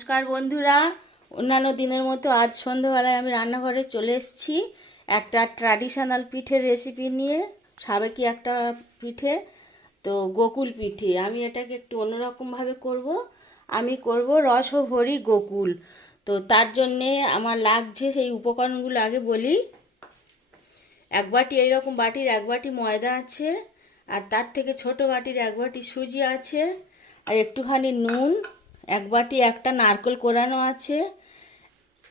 নমস্কার বন্ধুরা, অন্যান্য দিনের মতো আজ সন্ধ্যাবেলায় আমি রান্নাঘরে চলে এসেছি একটা ট্র্যাডিশনাল পিঠের রেসিপি নিয়ে। সাবেকি একটা পিঠে, তো গোকুল পিঠে। আমি এটাকে একটু অন্যরকমভাবে করব। আমি করব রসভরি গোকুল। তো তার জন্যে আমার লাগছে সেই উপকরণগুলো আগে বলি। এক বাটি এইরকম বাটির এক বাটি ময়দা আছে, আর তার থেকে ছোট বাটির এক বাটি সুজি আছে, আর একটুখানি নুন, এক বাটি একটা নারকেল কোরানো আছে,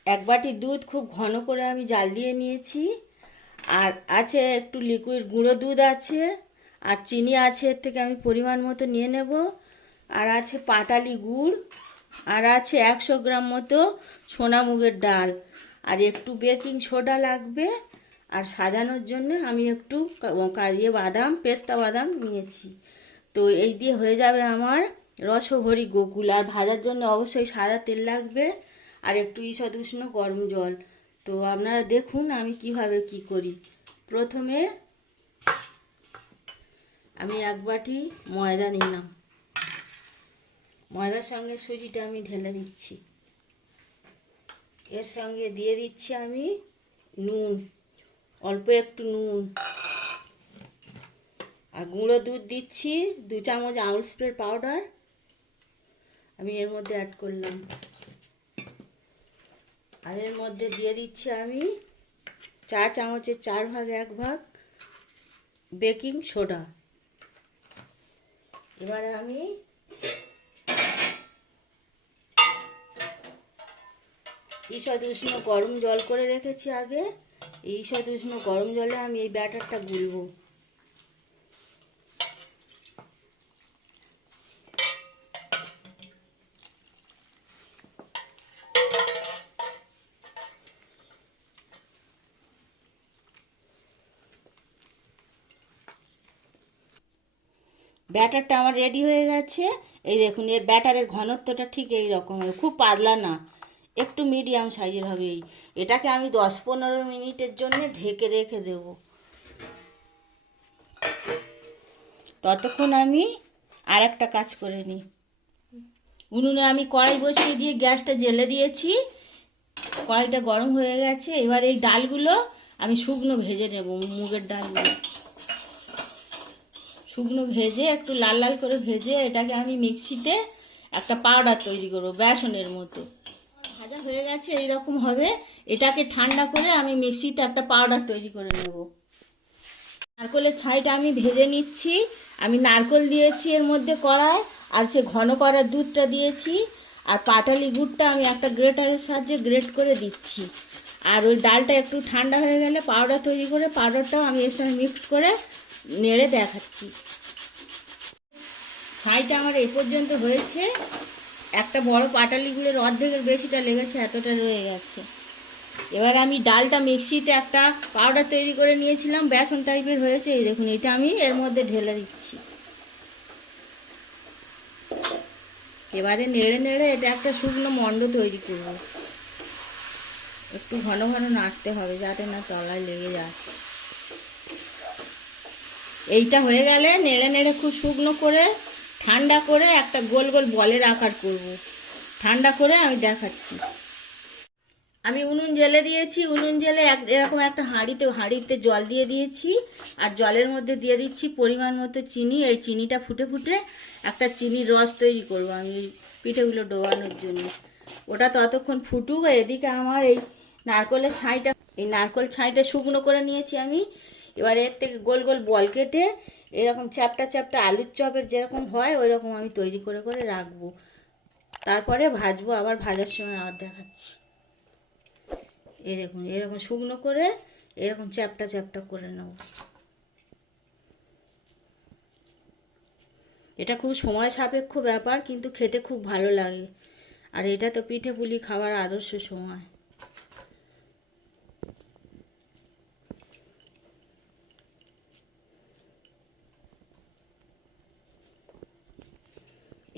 এক বাটি দুধ খুব ঘন করে আমি জাল দিয়ে নিয়েছি, আর আছে একটু লিকুইড গুঁড়ো দুধ আছে, আর চিনি আছে, এর থেকে আমি পরিমাণ মতো নিয়ে নেব, আর আছে পাটালি গুড়, আর আছে 100 গ্রাম মতো সোনা মুগের ডাল, আর একটু বেকিং সোডা লাগবে, আর সাজানোর জন্য আমি একটু কাজে বাদাম, পেস্তা বাদাম নিয়েছি। তো এই দিয়ে হয়ে যাবে আমার রসভরি গোকুল। আর ভাজার জন্য অবশ্যই সাদা তেল লাগবে, আর একটু ঈষৎ উষ্ণ গরম জল। তো আপনারা দেখুন আমি কিভাবে কি করি। প্রথমে আমি এক বাটি ময়দা নিলাম, ময়দার সঙ্গে সুজিটা আমি ঢেলে দিচ্ছি, এর সঙ্গে দিয়ে দিচ্ছি আমি নুন, অল্প একটু নুন, আর গুঁড়ো দুধ দিচ্ছি 2 চামচ আউল স্প্রে পাউডার আমি এর মধ্যে অ্যাড করলাম, আর এর মধ্যে দিয়ে দিচ্ছি আমি 4 চামচের 4 ভাগ 1 ভাগ বেকিং সোডা। এবারে আমি ঈষৎ উষ্ণ গরম জল করে রেখেছি আগে, এই ঈষৎ উষ্ণ গরম জলে আমি এই ব্যাটারটা গুলবো। ব্যাটারটা আমার রেডি হয়ে গেছে। এই দেখুন, এর ব্যাটারের ঘনত্বটা ঠিক এই রকম হবে, খুব পাতলা না, একটু মিডিয়াম সাইজের হবে। এটাকে আমি 10-15 মিনিটের জন্য ঢেকে রেখে দেব। ততক্ষণ আমি আর একটা কাজ করে নিই। উনুনে আমি কড়াই বসিয়ে দিয়ে গ্যাসটা জ্বেলে দিয়েছি, কড়াইটা গরম হয়ে গেছে। এবার এই ডালগুলো আমি শুকনো ভেজে নেব, মুগের ডালগুলো শুকনো ভেজে একটু লাল লাল করে ভেজে এটাকে আমি মিক্সিতে একটা পাউডার তৈরি করবো বেসনের মতো। ভাজা হয়ে গেছে এইরকম হবে, এটাকে ঠান্ডা করে আমি মিক্সিতে একটা পাউডার তৈরি করে নেব। নারকেলের ছাইটা আমি ভেজে নিচ্ছি। আমি নারকেল দিয়েছি এর মধ্যে কড়ায়, আর সে ঘন করার দুধটা দিয়েছি, আর পাটালি গুড়টা আমি একটা গ্রেটারের সাহায্যে গ্রেট করে দিচ্ছি। আর ওই ডালটা একটু ঠান্ডা হয়ে গেলে পাউডার তৈরি করে পাউডারটাও আমি এর সঙ্গে মিক্স করে নেড়ে দেখাচ্ছি। ছাইটা আমার এই পর্যন্ত হয়েছে, একটা বড় পাটালি গুড়ের অর্ধেকের বেশিটা লেগেছে, এতটা রয়ে গেছে। এবার আমি ডালটা মিক্সিতে একটা পাউডার তৈরি করে নিয়েছিলাম, বেসন টাইপের হয়েছে, এই দেখুন এটা আমি এর মধ্যে ঢেলে দিচ্ছি। এবারে নেড়ে নেড়ে এটা একটা শুকনো মণ্ড তৈরি করব। একটু ঘন ঘন নাড়তে হবে যাতে না তলায় লেগে যায়। এইটা হয়ে গেলে নেড়ে নেড়ে খুব শুকনো করে ঠান্ডা করে একটা গোল গোল বলের আকার করব। ঠান্ডা করে আমি দেখাচ্ছি। আমি উনুন জ্বেলে দিয়েছি, উনুন জ্বেলে এরকম একটা হাঁড়িতে জল দিয়ে দিয়েছি, আর জলের মধ্যে দিয়ে দিচ্ছি পরিমাণ মতো চিনি। এই চিনিটা ফুটে ফুটে একটা চিনির রস তৈরি করব আমি এই পিঠেগুলো ডোবানোর জন্য। ওটা ততক্ষণ ফুটুক। এদিকে আমার এই নারকেল ছাইটা শুকনো করে নিয়েছি আমি। এবার এর থেকে গোল গোল বল কেটে এরকম চ্যাপটা চ্যাপটা আলুর চপের যেরকম হয় ওই রকম আমি তৈরি করে করে রাখবো। তারপরে ভাজবো, আবার ভাজার সময় আবার দেখাচ্ছি। এই দেখুন এরকম শুকনো করে এরকম চ্যাপটা চ্যাপটা করে নেব। এটা খুব সময় সাপেক্ষ ব্যাপার, কিন্তু খেতে খুব ভালো লাগে। আর এটা তো পিঠে পুলি খাওয়ার আদর্শ সময়।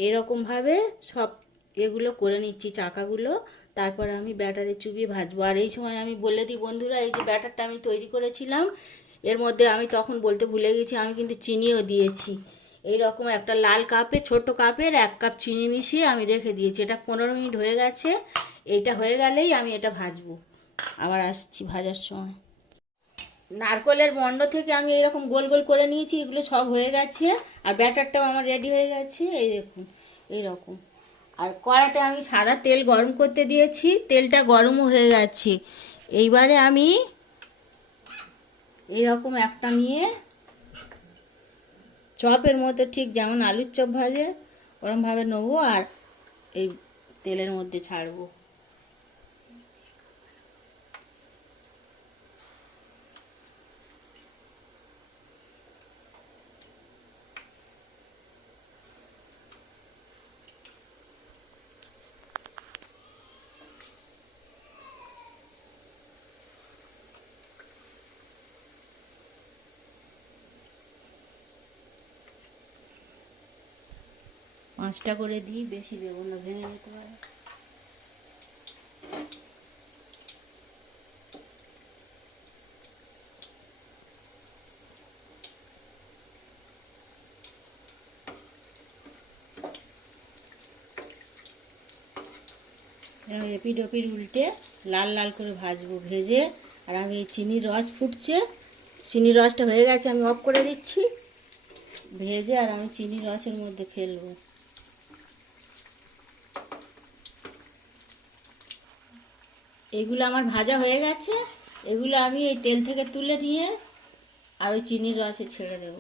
এরকমভাবে সব এগুলো করে নিচ্ছি চাকাগুলো, তারপরে আমি ব্যাটারে চুবিয়ে ভাজবো। আর এই সময় আমি বলে দিই বন্ধুরা, এই যে ব্যাটারটা আমি তৈরি করেছিলাম এর মধ্যে আমি তখন বলতে ভুলে গেছি, আমি কিন্তু চিনিও দিয়েছি। এই রকম একটা লাল কাপে, ছোট কাপের 1 কাপ চিনি মিশিয়ে আমি রেখে দিয়েছি। এটা 15 মিনিট হয়ে গেছে। এইটা হয়ে গেলেই আমি এটা ভাজবো। আবার আসছি ভাজার সময়। নারকেলের মণ্ড থেকে আমি এরকম গোল গোল করে নিয়েছি, এগুলো সব হয়ে গেছে। আর ব্যাটারটাও আমার রেডি হয়ে গেছে, এই দেখুন এইরকম। আর কড়াতে আমি সাদা তেল গরম করতে দিয়েছি, তেলটা গরমও হয়ে গেছে। এইবারে আমি এইরকম একটা নিয়ে চপের মতো, ঠিক যেমন আলুর চপ ভাজে ওরমভাবে নেবো আর এই তেলের মধ্যে ছাড়বো। পাঁচটা করে দিই, বেশি দেবো না, ভেঙে যেতে পারে। এপিট ওপিট উল্টে লাল লাল করে ভাজবো, ভেজে। আর আমি এই চিনির রস ফুটছে, চিনির রসটা হয়ে গেছে, আমি অফ করে দিচ্ছি। ভেজে আর আমি চিনির রসের মধ্যে ফেলবো। এগুলো আমার ভাজা হয়ে গেছে, এগুলো আমি এই তেল থেকে তুলে নিয়ে আর ওই চিনির রসে ছেড়ে দেব।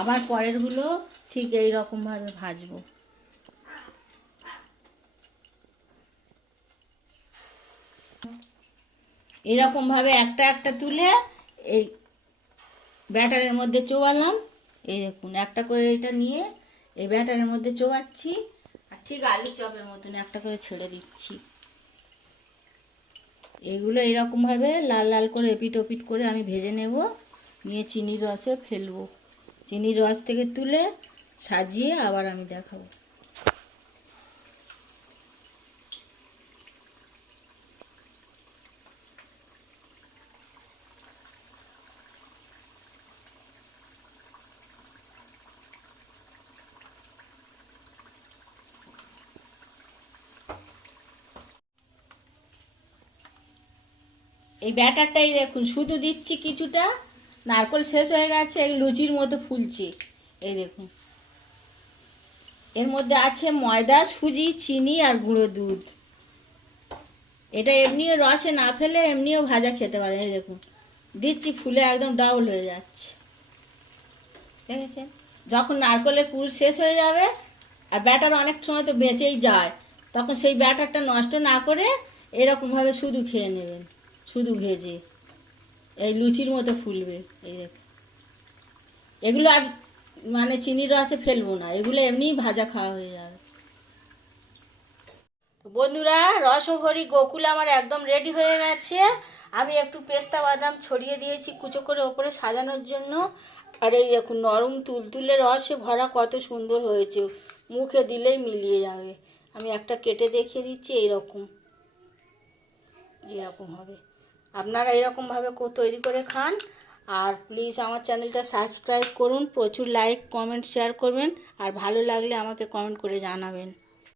আবার পরেরগুলো ঠিক এই রকমভাবে ভাজবো। এরকমভাবে একটা একটা তুলে এই ব্যাটারের মধ্যে চোবালাম। এই দেখুন একটা করে এটা নিয়ে এই ব্যাটারের মধ্যে চোবাচ্ছি, আর ঠিক আলু চপের মতন একটা করে ছেড়ে দিচ্ছি। এগুলো এরকমভাবে লাল লাল করে এপিট ওপিট করে আমি ভেজে নেব, নিয়ে চিনির রসে ফেলবো। চিনির রস থেকে তুলে সাজিয়ে আবার আমি দেখাবো। এই ব্যাটারটাই দেখুন, শুধু দিচ্ছি কিছুটা, নারকেল শেষ হয়ে গেছে, এই লুচির মতো ফুলছে। এই দেখুন, এর মধ্যে আছে ময়দা, সুজি, চিনি আর গুঁড়ো দুধ। এটা এমনিও রসে না ফেলে এমনিও ভাজা খেতে পারে। এই দেখুন দিচ্ছি, ফুলে একদম ডাউল হয়ে যাচ্ছে, দেখেছেন? যখন নারকেলের পুর শেষ হয়ে যাবে আর ব্যাটার অনেক সময় তো বেঁচেই যায়, তখন সেই ব্যাটারটা নষ্ট না করে এরকমভাবে শুধু খেয়ে নেবেন, শুধু ভেজে। এই লুচির মতো ফুলবে। এই দেখুন, এগুলো আর মানে চিনির রসে ফেলবো না, এগুলো এমনিই ভাজা খাওয়া হয়ে যাবে। বন্ধুরা, রসভরি গোকুল আমার একদম রেডি হয়ে গেছে। আমি একটু পেস্তা বাদাম ছড়িয়ে দিয়েছি কুচো করে ওপরে সাজানোর জন্য। আর এই দেখুন নরম তুলতুলে রসে ভরা, কত সুন্দর হয়েছে, মুখে দিলেই মিলিয়ে যাবে। আমি একটা কেটে দেখিয়ে দিচ্ছি, এইরকম এরকম হবে। আপনারা এরকমভাবে তৈরি করে খান। আর প্লিজ আমার চ্যানেলটা সাবস্ক্রাইব করুন, প্রচুর লাইক কমেন্ট শেয়ার করবেন, আর ভালো লাগলে আমাকে কমেন্ট করে জানাবেন।